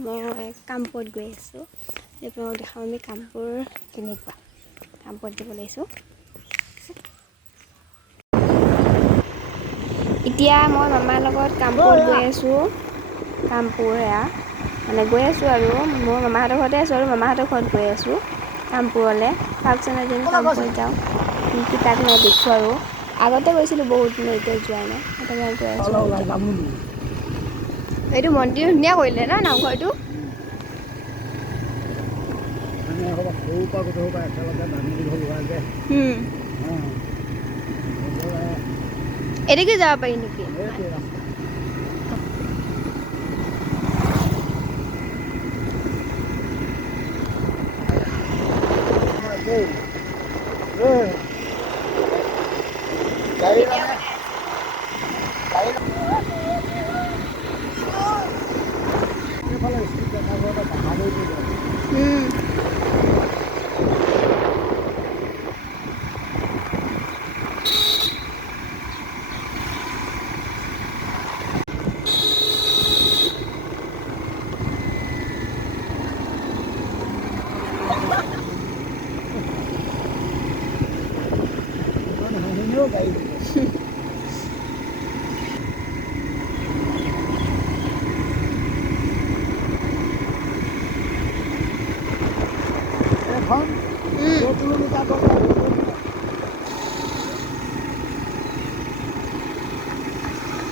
মই কামপুৰত গৈ আছোঁ। আপোনালোকক দেখাওঁ আমি কামপুৰ কেনেকুৱা। কামপুৰত যাব লাগিছোঁ। এতিয়া মই মামাৰ লগত কামপুৰত গৈ আছোঁ। কামপুৰ এয়া মানে গৈ আছোঁ আৰু মই মামাহঁতৰ ঘৰতে আছোঁ আৰু মামাহঁতৰ ঘৰত গৈ আছোঁ কামপুৰলৈ। চাওকচোন এদিন কামপুৰত যাওঁ কি কি তাত মই দেখোঁ আৰু আগতে গৈছিলোঁ বহুত দিন, এতিয়া যোৱা নাই। সেইকাৰণে গৈ আছোঁ আৰু এতিয়া। এইটো মন্দিৰ ধুনীয়া কৰিলে ন নামঘৰটো। এদিকে যাব পাৰি নেকি?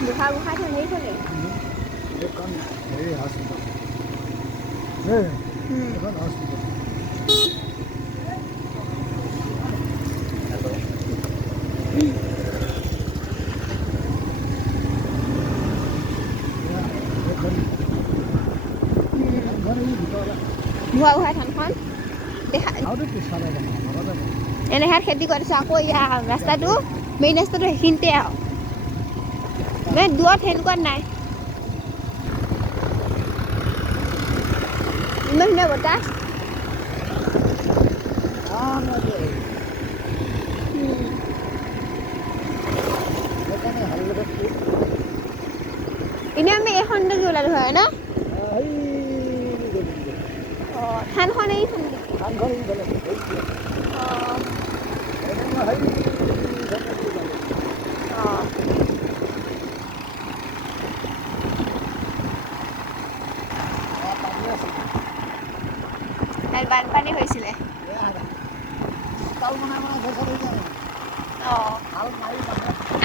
বুঢ়া থৈ হেৰি কৰে। বুঢ়া থানখন এনেহে খেতি কৰিছে। আকৌ ইয়াৰ ৰাস্তাটো মেইন ৰাস্তাটো সেইখিনিতে আৰু মানে দূৰত সেনেকুৱা নাই। ইমান ধুনীয়া বতাহ। এনেই আমি এইখনতে ওলালো হয় ন। থানখন এইখন বানপানী হৈছিলে।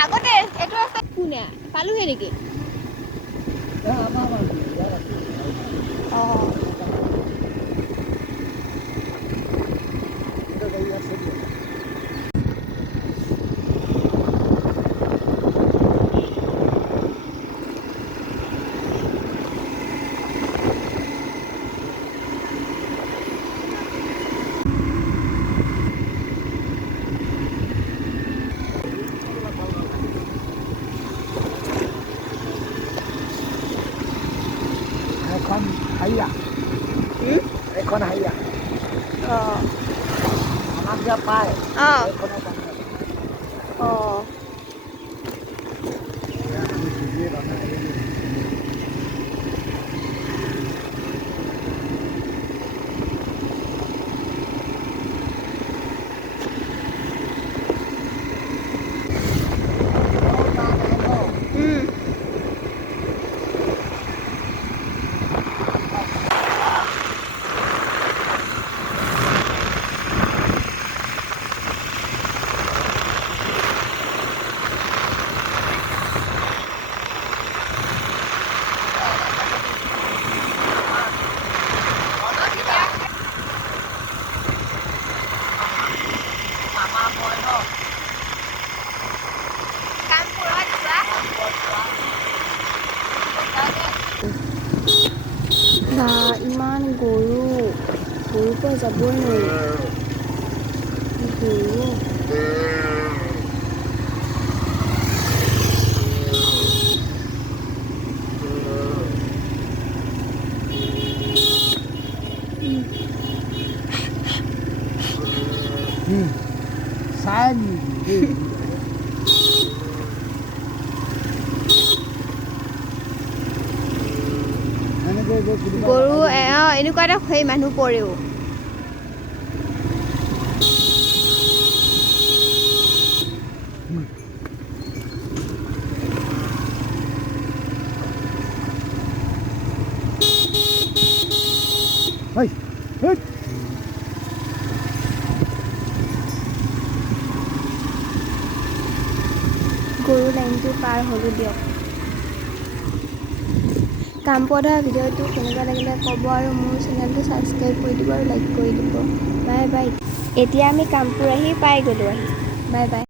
আগতে এইটো ৰাস্তাত কোনে পালোহে নেকি? এখন হাইয়া আমাক যা পায় ইমান গৰুৰ পৰা যাবই নোৱাৰি। গৰু গৰু এনেকুৱা এটা সেই মানুহ পৰেও গৰু লাইনটো পাৰ হ'লোঁ দিয়ক কামপুৰত হোৱা ভিডিঅ'টো কেনেকুৱা লাগিলে ক'ব আৰু মোৰ চেনেলটো ছাবস্ক্ৰাইব কৰি দিব আৰু লাইক কৰি দিব বাই বাই এতিয়া আমি কামপুৰ আহি পাই গ'লোঁ বাই বাই